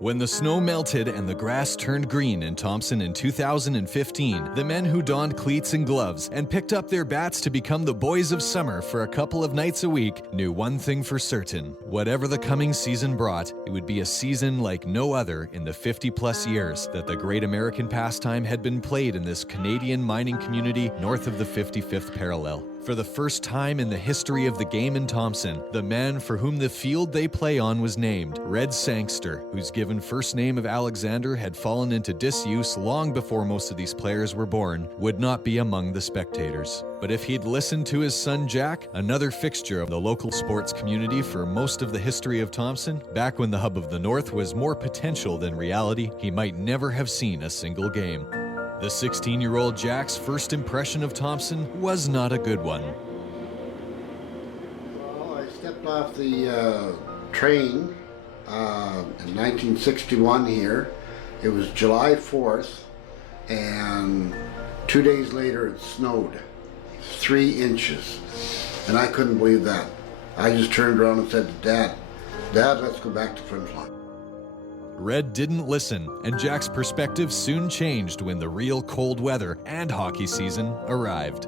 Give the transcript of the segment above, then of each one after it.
When the snow melted and the grass turned green in Thompson in 2015, the men who donned cleats and gloves and picked up their bats to become the boys of summer for a couple of nights a week knew one thing for certain. Whatever the coming season brought, it would be a season like no other in the 50-plus years that the great American pastime had been played in this Canadian mining community north of the 55th parallel. For the first time in the history of the game in Thompson, the man for whom the field they play on was named, Red Sangster, whose given first name of Alexander had fallen into disuse long before most of these players were born, would not be among the spectators. But if he'd listened to his son Jack, another fixture of the local sports community for most of the history of Thompson, back when the hub of the North was more potential than reality, he might never have seen a single game. The 16-year-old Jack's first impression of Thompson was not a good one. Well, I stepped off the train in 1961 here. It was July 4th, and 2 days later it snowed 3 inches, and I couldn't believe that. I just turned around and said to Dad, let's go back to French Line. Red didn't listen, and Jack's perspective soon changed when the real cold weather and hockey season arrived.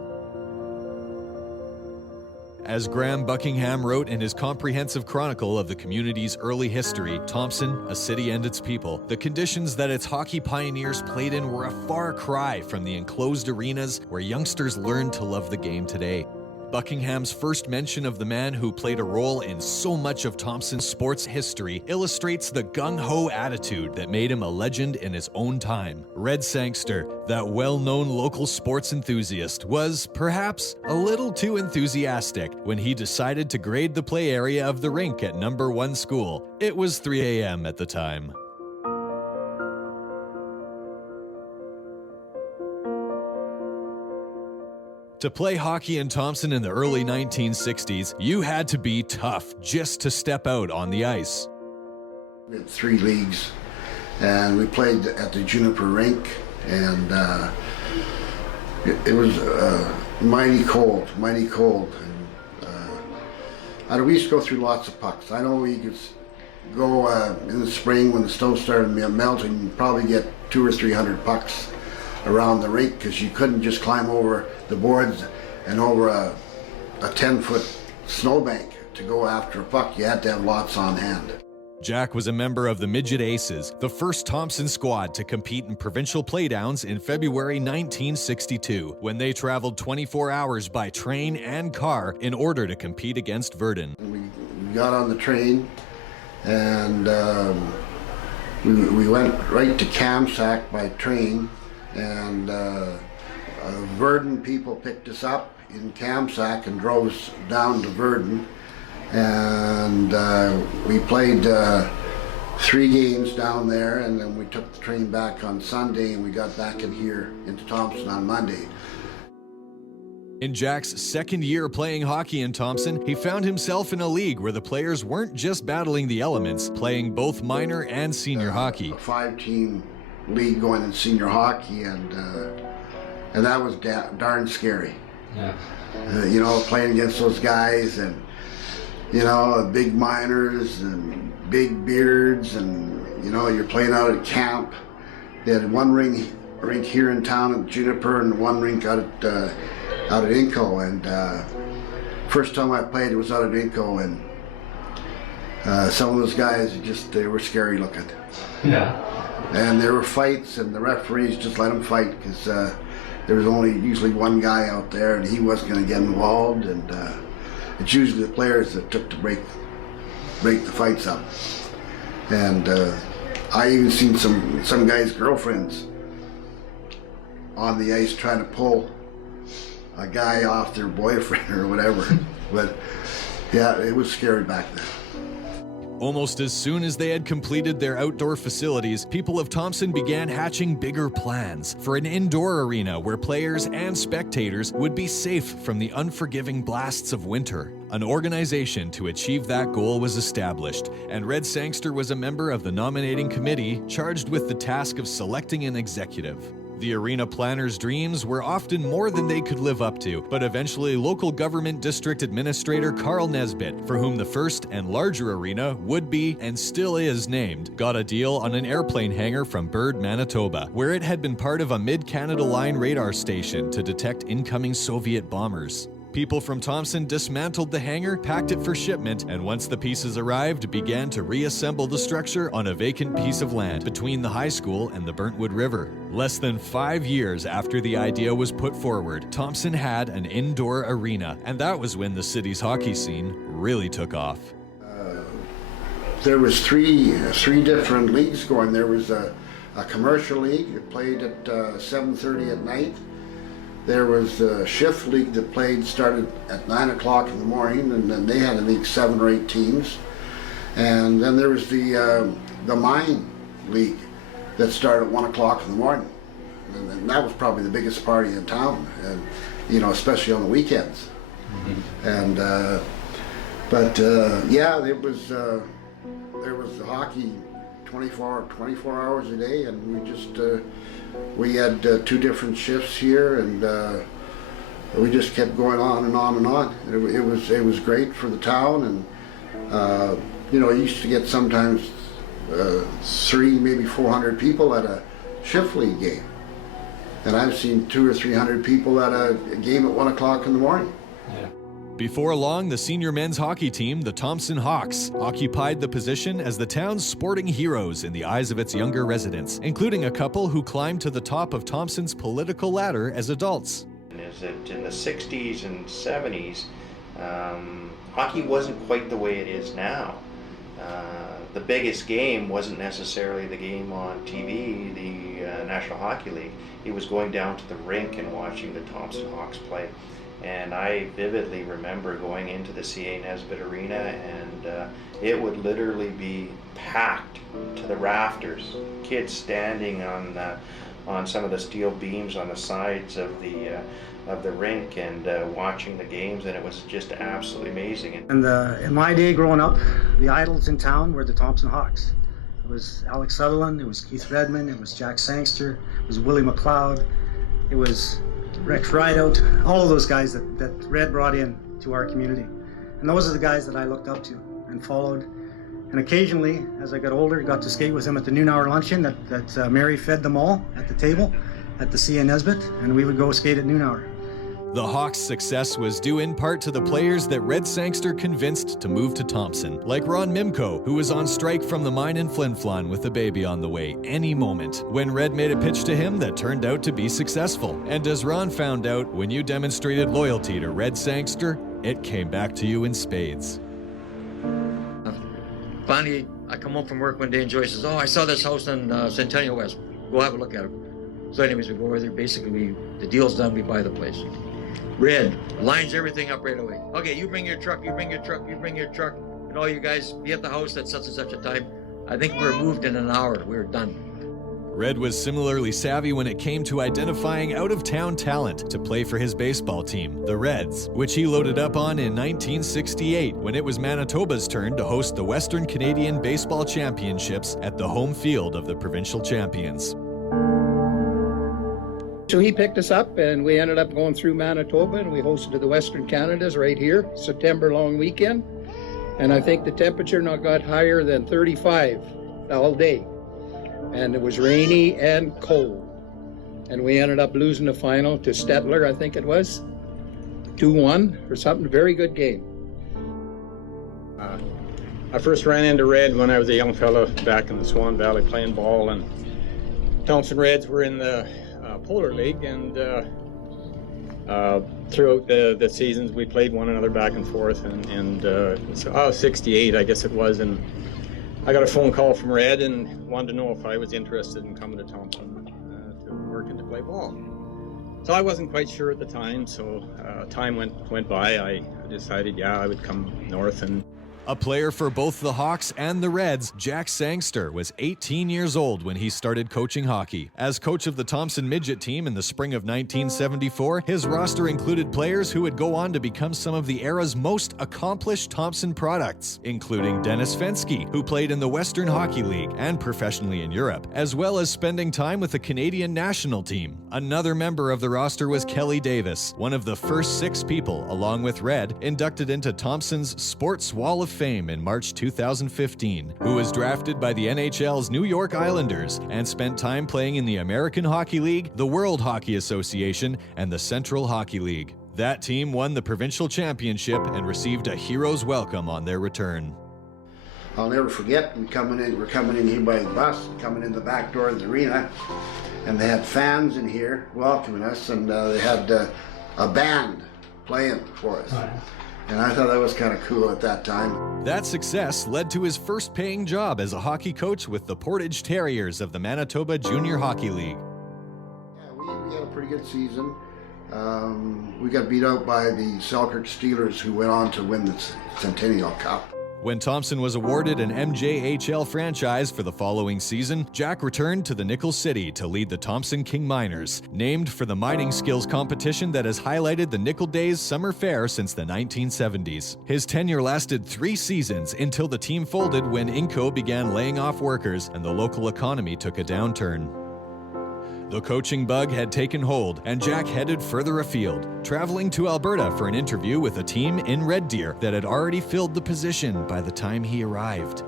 As Graham Buckingham wrote in his comprehensive chronicle of the community's early history, Thompson, a city and its people, the conditions that its hockey pioneers played in were a far cry from the enclosed arenas where youngsters learned to love the game today. Buckingham's first mention of the man who played a role in so much of Thompson's sports history illustrates the gung-ho attitude that made him a legend in his own time. Red Sangster, that well-known local sports enthusiast, was perhaps a little too enthusiastic when he decided to grade the play area of the rink at number 1 school. It was 3 a.m. at the time. To play hockey in Thompson in the early 1960s, you had to be tough just to step out on the ice. We had 3 leagues, and we played at the Juniper Rink, and it was mighty cold. And, we used to go through lots of pucks. I know we could go in the spring when the snow started melting, and probably get 200 or 300 pucks around the rink, because you couldn't just climb over the boards and over a 10-foot snowbank to go after a puck. You had to have lots on hand. Jack was a member of the Midget Aces, the first Thompson squad to compete in provincial playdowns in February 1962, when they traveled 24 hours by train and car in order to compete against Verdun. We got on the train, and we went right to Kamsack by train, and Verdun people picked us up in Kamsack and drove us down to Verdun, and we played 3 games down there, and then we took the train back on Sunday, and we got back in here into Thompson on Monday. In Jack's second year playing hockey in Thompson, he found himself in a league where the players weren't just battling the elements, playing both minor and senior hockey. A 5-team league going in senior hockey, and that was darn scary. Yeah. Playing against those guys, and big miners and big beards, and you're playing out at camp. They had one rink here in town at Juniper, and one rink out at Inco. And first time I played, it was out at Inco, and some of those guys they were scary looking. Yeah. And there were fights, and the referees just let them fight, because there was only usually one guy out there, and he wasn't going to get involved. And it's usually the players that took to break the fights up. And I even seen some guys' girlfriends on the ice trying to pull a guy off their boyfriend or whatever. But yeah, it was scary back then. Almost as soon as they had completed their outdoor facilities, people of Thompson began hatching bigger plans for an indoor arena where players and spectators would be safe from the unforgiving blasts of winter. An organization to achieve that goal was established, and Red Sangster was a member of the nominating committee charged with the task of selecting an executive. The arena planners' dreams were often more than they could live up to, but eventually local government district administrator Carl Nesbitt, for whom the first and larger arena would be and still is named, got a deal on an airplane hangar from Bird, Manitoba, where it had been part of a mid-Canada line radar station to detect incoming Soviet bombers. People from Thompson dismantled the hangar, packed it for shipment, and once the pieces arrived, began to reassemble the structure on a vacant piece of land between the high school and the Burntwood River. Less than 5 years after the idea was put forward, Thompson had an indoor arena, and that was when the city's hockey scene really took off. There was three different leagues going. There was a commercial league that played at 7:30 at night. There was the shift league that started at 9 o'clock in the morning, and then they had I think 7 or 8 teams. And then there was the mine league that started at 1 o'clock in the morning. And that was probably the biggest party in town, and especially on the weekends. Mm-hmm. And yeah, it was there was the hockey 24 hours a day, and we had 2 different shifts here, and we just kept going on and on and on. It was great for the town, and you used to get sometimes 300, maybe 400 people at a shift league game, and I've seen 200 or 300 people at a game at 1 o'clock in the morning. Yeah. Before long, the senior men's hockey team, the Thompson Hawks, occupied the position as the town's sporting heroes in the eyes of its younger residents, including a couple who climbed to the top of Thompson's political ladder as adults. Is that in the 60s and 70s, hockey wasn't quite the way it is now. The biggest game wasn't necessarily the game on TV, the National Hockey League. It was going down to the rink and watching the Thompson Hawks play. And I vividly remember going into the C.A. Nesbitt Arena, and it would literally be packed to the rafters. Kids standing on some of the steel beams on the sides of the rink and watching the games, and it was just absolutely amazing. And in my day growing up, the idols in town were the Thompson Hawks. It was Alex Sutherland, it was Keith Redmond, it was Jack Sangster, it was Willie McLeod, it was Rex Rideout, all of those guys that Red brought in to our community. And those are the guys that I looked up to and followed. And occasionally, as I got older, got to skate with them at the noon hour luncheon that Mary fed them all at the table at the C.A. Nesbitt, and we would go skate at noon hour. The Hawks' success was due in part to the players that Red Sangster convinced to move to Thompson, like Ron Mimko, who was on strike from the mine in Flin Flon with a baby on the way any moment, when Red made a pitch to him that turned out to be successful. And as Ron found out, when you demonstrated loyalty to Red Sangster, it came back to you in spades. Finally, I come home from work one day and Joyce says, "Oh, I saw this house on Centennial West. Go have a look at it." So anyways, we go over there. Basically, the deal's done. We buy the place. Red lines everything up right away. Okay, you bring your truck, you bring your truck, you bring your truck, and all you guys be at the house at such and such a time. I think we were moved in an hour. We were done. Red was similarly savvy when it came to identifying out-of-town talent to play for his baseball team, the Reds, which he loaded up on in 1968 when it was Manitoba's turn to host the Western Canadian Baseball Championships at the home field of the provincial champions. So he picked us up, and we ended up going through Manitoba, and we hosted the Western Canadas right here, September long weekend. And I think the temperature not got higher than 35 all day. And it was rainy and cold. And we ended up losing the final to Stettler, I think it was, 2-1 or something. Very good game. I first ran into Red when I was a young fellow back in the Swan Valley playing ball, and Thompson Reds were in the Polar League, and throughout the seasons we played one another back and forth, and so 68 I guess it was, and I got a phone call from Red and wanted to know if I was interested in coming to Thompson to work and to play ball. So I wasn't quite sure at the time, so time went by. I decided I would come north. And A player for both the Hawks and the Reds, Jack Sangster was 18 years old when he started coaching hockey. As coach of the Thompson midget team in the spring of 1974, his roster included players who would go on to become some of the era's most accomplished Thompson products, including Dennis Fensky, who played in the Western Hockey League and professionally in Europe, as well as spending time with the Canadian national team. Another member of the roster was Kelly Davis, one of the first 6 people, along with Red, inducted into Thompson's Sports Wall of Fame in March 2015, who was drafted by the NHL's New York Islanders and spent time playing in the American Hockey League, the World Hockey Association, and the Central Hockey League. That team won the provincial championship and received a hero's welcome on their return. I'll never forget, we're coming in here by the bus, coming in the back door of the arena, and they had fans in here welcoming us, and they had a band playing for us. And I thought that was kind of cool at that time. That success led to his first paying job as a hockey coach with the Portage Terriers of the Manitoba Junior Hockey League. Yeah, we had a pretty good season. We got beat out by the Selkirk Steelers, who went on to win the Centennial Cup. When Thompson was awarded an MJHL franchise for the following season, Jack returned to the Nickel City to lead the Thompson King Miners, named for the mining skills competition that has highlighted the Nickel Days Summer Fair since the 1970s. His tenure lasted 3 seasons until the team folded when Inco began laying off workers and the local economy took a downturn. The coaching bug had taken hold, and Jack headed further afield, traveling to Alberta for an interview with a team in Red Deer that had already filled the position by the time he arrived.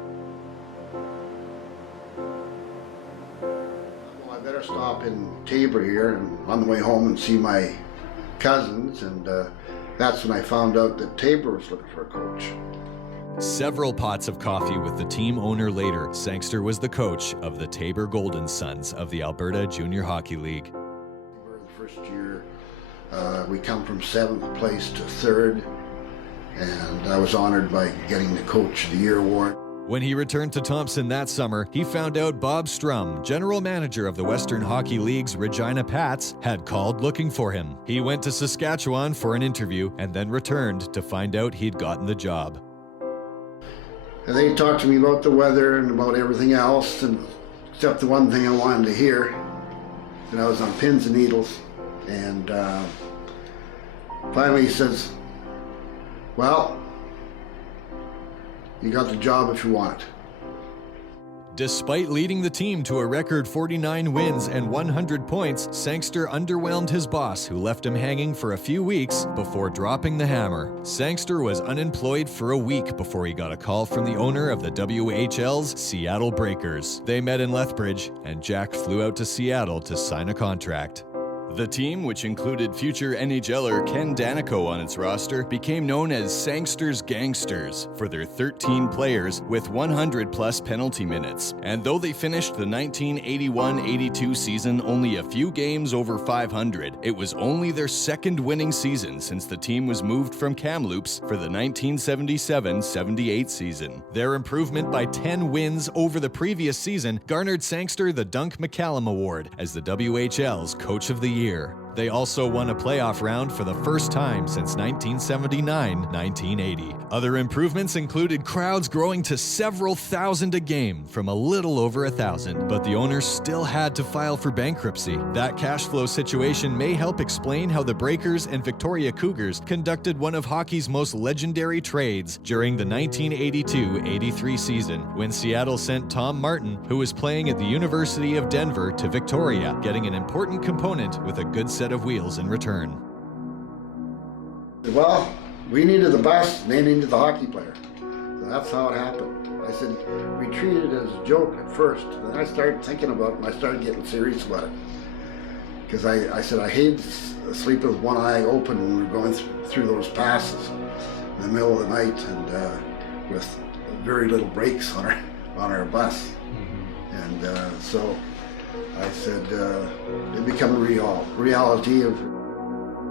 Well, I better stop in Tabor here and on the way home and see my cousins, and that's when I found out that Tabor was looking for a coach. Several pots of coffee with the team owner later, Sangster was the coach of the Tabor Golden Sons of the Alberta Junior Hockey League. The first year, we come from 7th place to 3rd, and I was honored by getting the Coach of the Year award. When he returned to Thompson that summer, he found out Bob Strum, general manager of the Western Hockey League's Regina Pats, had called looking for him. He went to Saskatchewan for an interview and then returned to find out he'd gotten the job. And they talked to me about the weather and about everything else, and except the one thing I wanted to hear. And I was on pins and needles. And finally he says, well, you got the job if you want it. Despite leading the team to a record 49 wins and 100 points, Sangster underwhelmed his boss, who left him hanging for a few weeks before dropping the hammer. Sangster was unemployed for a week before he got a call from the owner of the WHL's Seattle Breakers. They met in Lethbridge, and Jack flew out to Seattle to sign a contract. The team, which included future NHLer Ken Danico on its roster, became known as Sangsters Gangsters for their 13 players with 100-plus penalty minutes. And though they finished the 1981-82 season only a few games over 500, it was only their 2nd winning season since the team was moved from Kamloops for the 1977-78 season. Their improvement by 10 wins over the previous season garnered Sangster the Dunk McCallum Award as the WHL's Coach of the Year. They also won a playoff round for the first time since 1979-1980. Other improvements included crowds growing to several thousand a game from a little over 1,000, but the owners still had to file for bankruptcy. That cash flow situation may help explain how the Breakers and Victoria Cougars conducted one of hockey's most legendary trades during the 1982-83 season, when Seattle sent Tom Martin, who was playing at the University of Denver, to Victoria, getting an important component with a good set of wheels in return. Well, we needed the bus, and they needed the hockey player. So that's how it happened. I said, we treated it as a joke at first. Then I started thinking about it, and I started getting serious about it. Because I said, I hate to sleep with one eye open when we were going through those passes in the middle of the night, and with very little brakes on our bus. And so I said, it became a reality of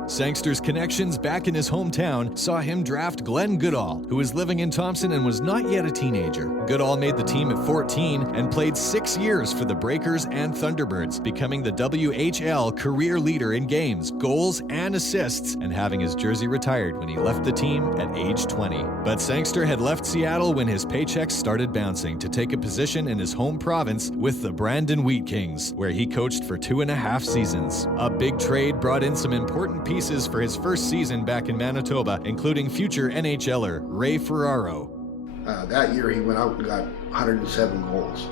Sangster's connections back in his hometown saw him draft Glenn Goodall, who was living in Thompson and was not yet a teenager. Goodall made the team at 14 and played 6 years for the Breakers and Thunderbirds, becoming the WHL career leader in games, goals, and assists, and having his jersey retired when he left the team at age 20. But Sangster had left Seattle when his paychecks started bouncing to take a position in his home province with the Brandon Wheat Kings, where he coached for 2.5 seasons. A big trade brought in some important pieces for his first season back in Manitoba, including future NHLer Ray Ferraro. That year he went out and got 107 goals.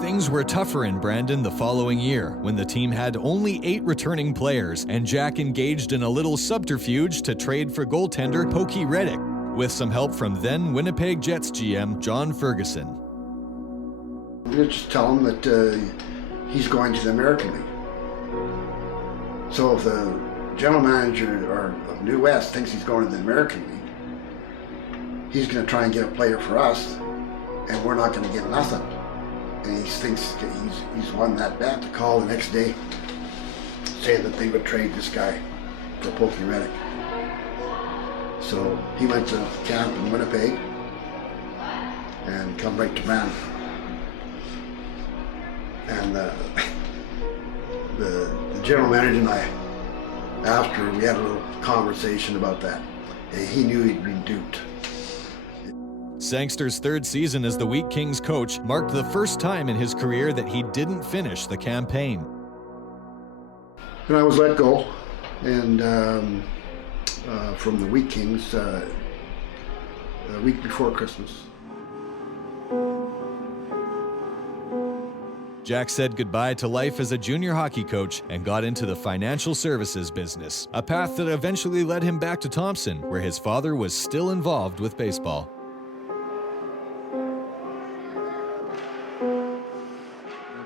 Things were tougher in Brandon the following year, when the team had only 8 returning players, and Jack engaged in a little subterfuge to trade for goaltender Pokey Reddick, with some help from then Winnipeg Jets GM John Ferguson. We just tell him that he's going to the American League. So if the general manager of New West thinks he's going to the American League, he's going to try and get a player for us, and we're not going to get nothing. And he thinks he's won that bet. To call the next day, saying that they would trade this guy for Pokey Reddick. So he went to camp in Winnipeg and come right to Brandon. And the general manager and I, after we had a little conversation about that, and he knew he'd been duped. Sangster's third season as the Wheat Kings coach marked the first time in his career that he didn't finish the campaign. And I was let go, and from the Wheat Kings a week before Christmas. Jack said goodbye to life as a junior hockey coach and got into the financial services business, a path that eventually led him back to Thompson, where his father was still involved with baseball.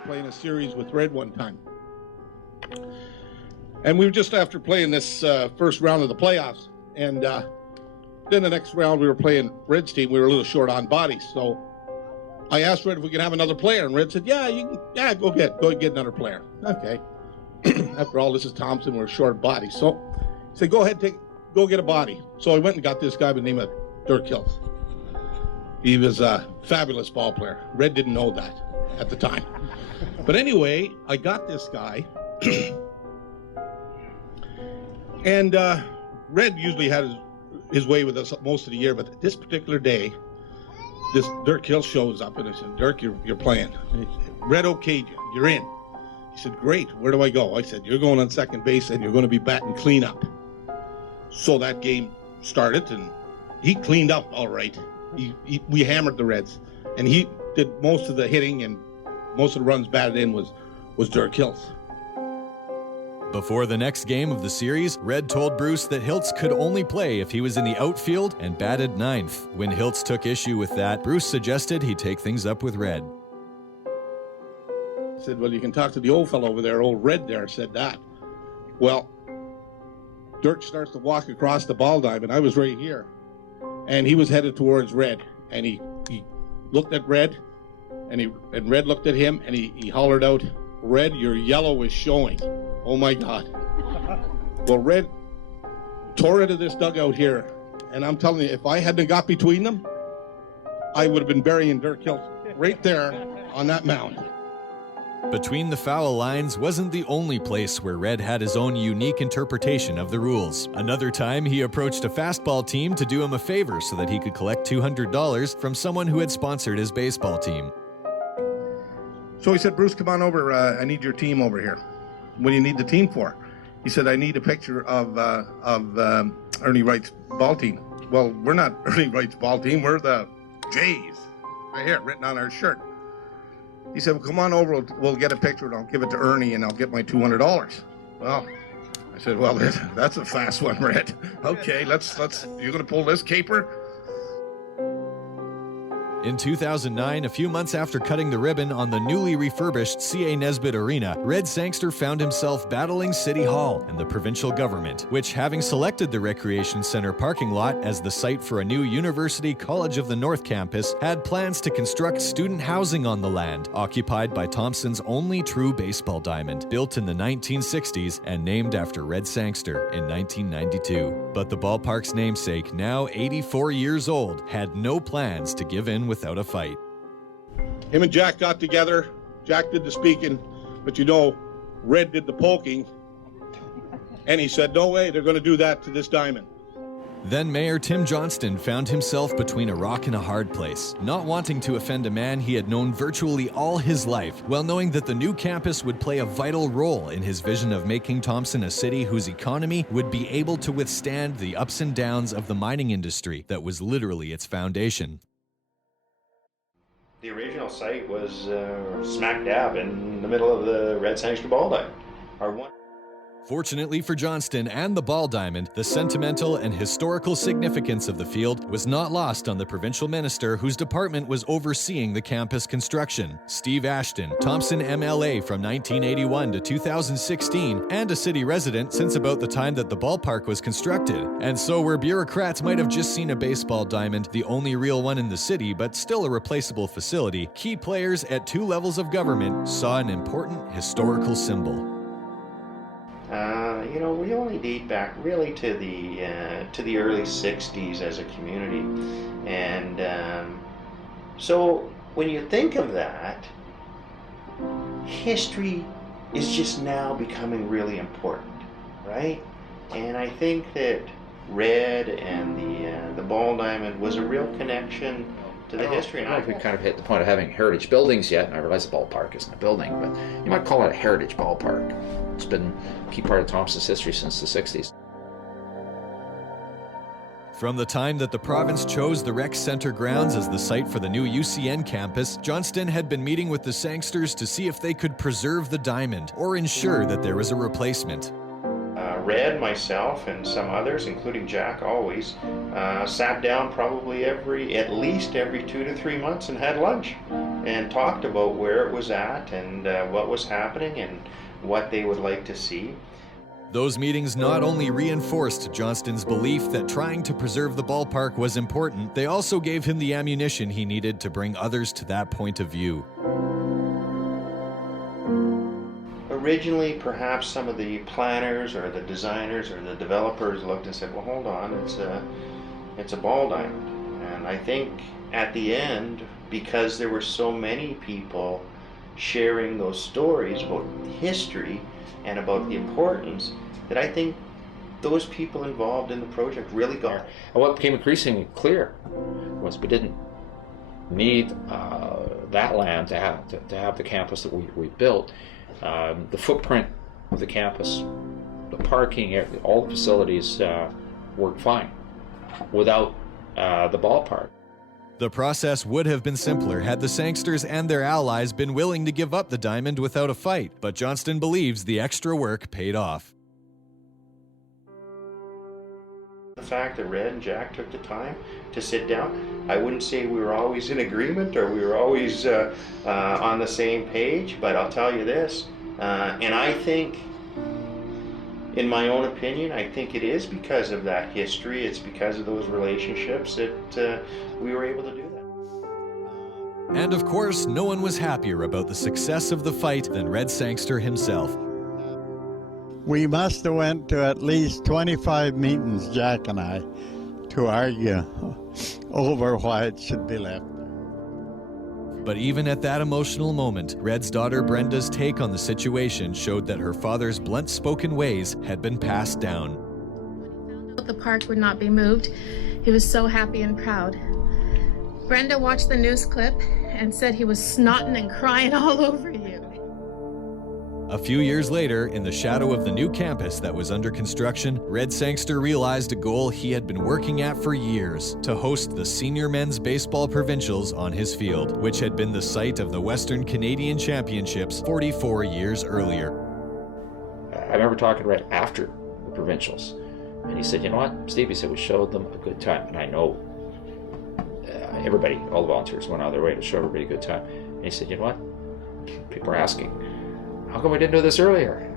Playing a series with Red one time, and we were just after playing this first round of the playoffs, and then the next round we were playing Red's team. We were a little short on bodies, so I asked Red if we could have another player, and Red said, go get another player. Okay. After all, this is Thompson, we're short bodies, so he said, go get a body. So I went and got this guy by the name of Dirk Hills. He was a fabulous ball player. Red didn't know that at the time. But anyway, I got this guy, and Red usually had his way with us most of the year, but this particular day, this Dirk Hill shows up, and I said, Dirk, you're playing. And he said, Red okayed you, you're in. He said, great, where do I go? I said, you're going on second base, and you're going to be batting cleanup. So that game started, and he cleaned up all right. We hammered the Reds, and he did most of the hitting, and most of the runs batted in was Dirk Hills. Before the next game of the series, Red told Bruce that Hiltz could only play if he was in the outfield and batted ninth. When Hiltz took issue with that, Bruce suggested he take things up with Red. I said, well, you can talk to the old fellow over there. Old Red there said that. Well, Dirk starts to walk across the ball diamond. I was right here, and he was headed towards Red, and he looked at Red, and Red looked at him, and he hollered out, Red, your yellow is showing. Oh my God. Well, Red tore into this dugout here, and I'm telling you, if I hadn't got between them, I would have been burying Dirk Hills right there on that mound. Between the foul lines wasn't the only place where Red had his own unique interpretation of the rules. Another time, he approached a fastball team to do him a favor so that he could collect $200 from someone who had sponsored his baseball team. So he said, Bruce, come on over. I need your team over here. What do you need the team for? He said, I need a picture of Ernie Wright's ball team. Well, we're not Ernie Wright's ball team. We're the Jays. Right here, written on our shirt. He said, well, come on over. We'll get a picture, and I'll give it to Ernie, and I'll get my $200. Well, I said, well, that's a fast one, Red. Okay, let's. You're going to pull this caper? In 2009, a few months after cutting the ribbon on the newly refurbished C.A. Nesbitt Arena, Red Sangster found himself battling City Hall and the provincial government, which, having selected the Recreation Center parking lot as the site for a new University College of the North campus, had plans to construct student housing on the land, occupied by Thompson's only true baseball diamond, built in the 1960s and named after Red Sangster in 1992. But the ballpark's namesake, now 84 years old, had no plans to give in without a fight. Him and Jack got together. Jack did the speaking, but Red did the poking. And he said, no way, they're going to do that to this diamond. Then Mayor Tim Johnston found himself between a rock and a hard place, not wanting to offend a man he had known virtually all his life, while knowing that the new campus would play a vital role in his vision of making Thompson a city whose economy would be able to withstand the ups and downs of the mining industry that was literally its foundation. The original site was smack dab in the middle of the Red Sangster ball diamond. Fortunately for Johnston and the ball diamond, the sentimental and historical significance of the field was not lost on the provincial minister whose department was overseeing the campus construction, Steve Ashton, Thompson MLA from 1981 to 2016, and a city resident since about the time that the ballpark was constructed. And so where bureaucrats might have just seen a baseball diamond, the only real one in the city but still a replaceable facility, key players at two levels of government saw an important historical symbol. We only date back really to the early 60s as a community. And so when you think of that, history is just now becoming really important, right? And I think that Red and the ball diamond was a real connection to the history. I don't know if we kind of hit the point of having heritage buildings yet, and I realize the ballpark isn't a building, but you might call it a heritage ballpark. It's been a key part of Thompson's history since the 60s. From the time that the province chose the Rec Center grounds as the site for the new UCN campus, Johnston had been meeting with the Sangsters to see if they could preserve the diamond or ensure that there was a replacement. Red, myself, and some others, including Jack always, sat down probably at least every 2 to 3 months and had lunch and talked about where it was at and what was happening and what they would like to see. Those meetings not only reinforced Johnston's belief that trying to preserve the ballpark was important, they also gave him the ammunition he needed to bring others to that point of view. Originally, perhaps some of the planners or the designers or the developers looked and said, well, hold on, it's a ball diamond. And I think at the end, because there were so many people sharing those stories about history and about the importance, that I think those people involved in the project really got it. And what became increasingly clear was we didn't need that land to have the campus that we built. The footprint of the campus, the parking, all the facilities worked fine without the ballpark. The process would have been simpler had the Sangsters and their allies been willing to give up the diamond without a fight, but Johnston believes the extra work paid off. The fact that Red and Jack took the time to sit down, I wouldn't say we were always in agreement or we were always on the same page, but I'll tell you this, and I think, in my own opinion, I think it is because of that history, it's because of those relationships that we were able to do that. And of course, no one was happier about the success of the fight than Red Sangster himself. We must have went to at least 25 meetings, Jack and I, to argue over why it should be left. But even at that emotional moment, Red's daughter Brenda's take on the situation showed that her father's blunt-spoken ways had been passed down. The park would not be moved. He was so happy and proud. Brenda watched the news clip and said he was snotting and crying all over you. A few years later, in the shadow of the new campus that was under construction, Red Sangster realized a goal he had been working at for years, to host the Senior Men's Baseball Provincials on his field, which had been the site of the Western Canadian Championships 44 years earlier. I remember talking to Red after the Provincials, and he said, you know what, Steve, he said, we showed them a good time, and I know everybody, all the volunteers went out of their way to show everybody a good time. And he said, you know what? People are asking, how come we didn't do this earlier?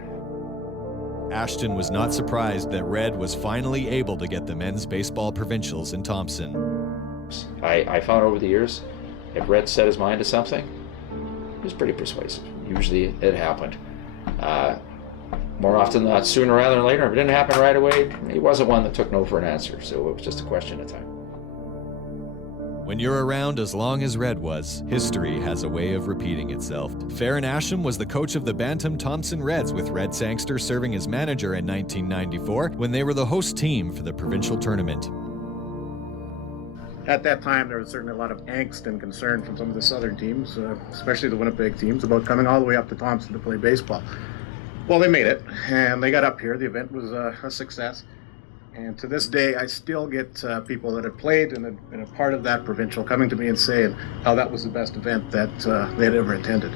Ashton was not surprised that Red was finally able to get the men's baseball provincials in Thompson. I found over the years, if Red set his mind to something, he was pretty persuasive. Usually it happened. More often than not, sooner rather than later. If it didn't happen right away, he wasn't one that took no for an answer, so it was just a question of time. When you're around as long as Red was, history has a way of repeating itself. Farron Asham was the coach of the Bantam Thompson Reds, with Red Sangster serving as manager in 1994 when they were the host team for the provincial tournament. At that time, there was certainly a lot of angst and concern from some of the southern teams, especially the Winnipeg teams, about coming all the way up to Thompson to play baseball. Well, they made it, and they got up here. The event was a success. And to this day, I still get people that have played and have been a part of that provincial coming to me and saying how that was the best event that they had ever attended.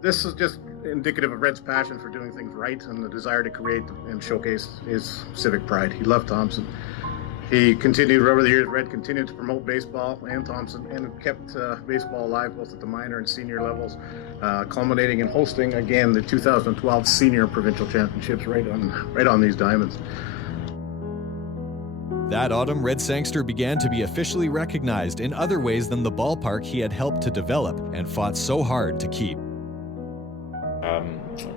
This is just indicative of Red's passion for doing things right and the desire to create and showcase his civic pride. He loved Thompson. He continued, over the years, Red continued to promote baseball and Thompson, and kept baseball alive both at the minor and senior levels, culminating in hosting, again, the 2012 Senior Provincial Championships right on these diamonds. That autumn, Red Sangster began to be officially recognized in other ways than the ballpark he had helped to develop and fought so hard to keep.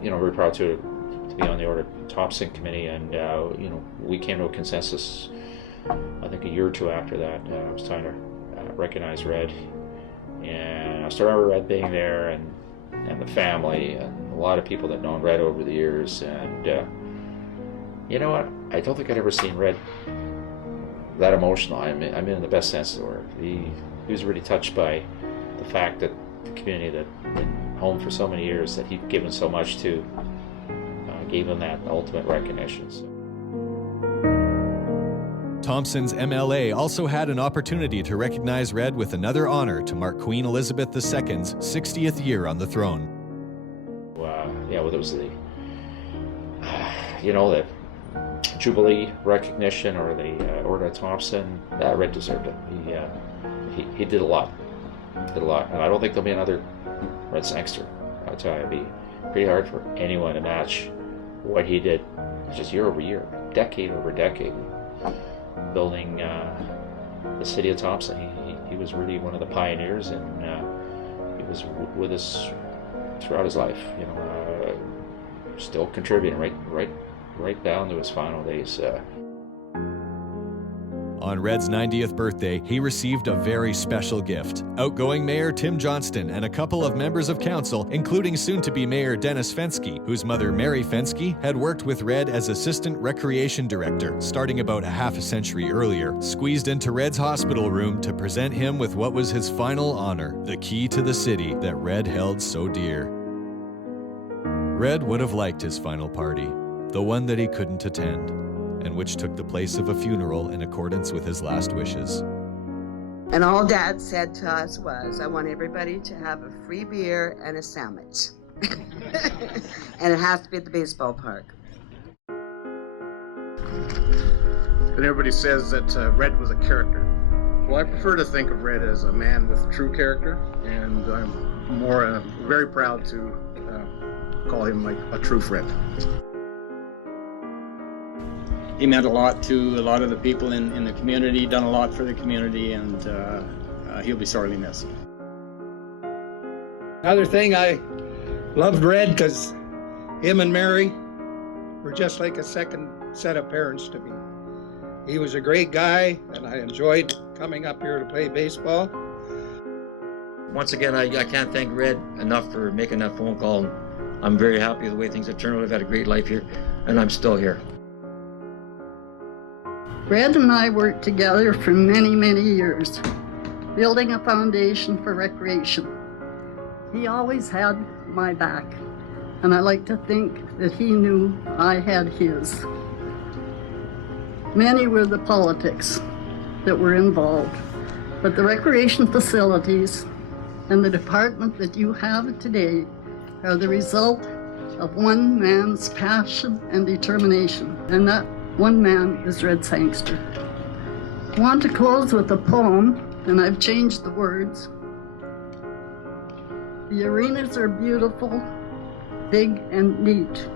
We're proud to be on the Order Thompson committee, and we came to a consensus. I think a year or two after that, it was time to recognize Red, and I still remember Red being there, and the family, and a lot of people that known Red over the years. And you know what? I don't think I'd ever seen Red that emotional. I mean in the best sense of the word. He was really touched by the fact that the community that had been home for so many years, that he'd given so much to, gave him that ultimate recognition. So. Thompson's MLA also had an opportunity to recognize Red with another honor to mark Queen Elizabeth II's 60th year on the throne. It was the Jubilee recognition, or the Order of Thompson. Red deserved it. He did a lot. And I don't think there'll be another Red Sangster. I'll tell you, it'd be pretty hard for anyone to match what he did just year over year, decade over decade, building the city of Thompson. He was really one of the pioneers, and he was with us throughout his life. Still contributing right down to his final days. On Red's 90th birthday, he received a very special gift. Outgoing Mayor Tim Johnston and a couple of members of council, including soon-to-be Mayor Dennis Fenske, whose mother Mary Fenske had worked with Red as Assistant Recreation Director, starting about a half a century earlier, squeezed into Red's hospital room to present him with what was his final honor, the key to the city that Red held so dear. Red would have liked his final party, the one that he couldn't attend, and which took the place of a funeral in accordance with his last wishes. And all Dad said to us was, I want everybody to have a free beer and a sandwich. And it has to be at the baseball park. And everybody says that Red was a character. Well, I prefer to think of Red as a man with true character, and I'm very proud to call him like a true friend. He meant a lot to a lot of the people in the community, done a lot for the community, and he'll be sorely missed. Another thing, I loved Red because him and Mary were just like a second set of parents to me. He was a great guy, and I enjoyed coming up here to play baseball. Once again, I can't thank Red enough for making that phone call. I'm very happy with the way things have turned out. I've had a great life here, and I'm still here. Red and I worked together for many, many years, building a foundation for recreation. He always had my back, and I like to think that he knew I had his. Many were the politics that were involved, but the recreation facilities and the department that you have today are the result of one man's passion and determination, and that one man is Red Sangster. I want to close with a poem, and I've changed the words. The arenas are beautiful, big and neat.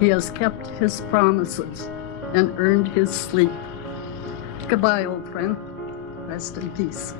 He has kept his promises and earned his sleep. Goodbye, old friend. Rest in peace.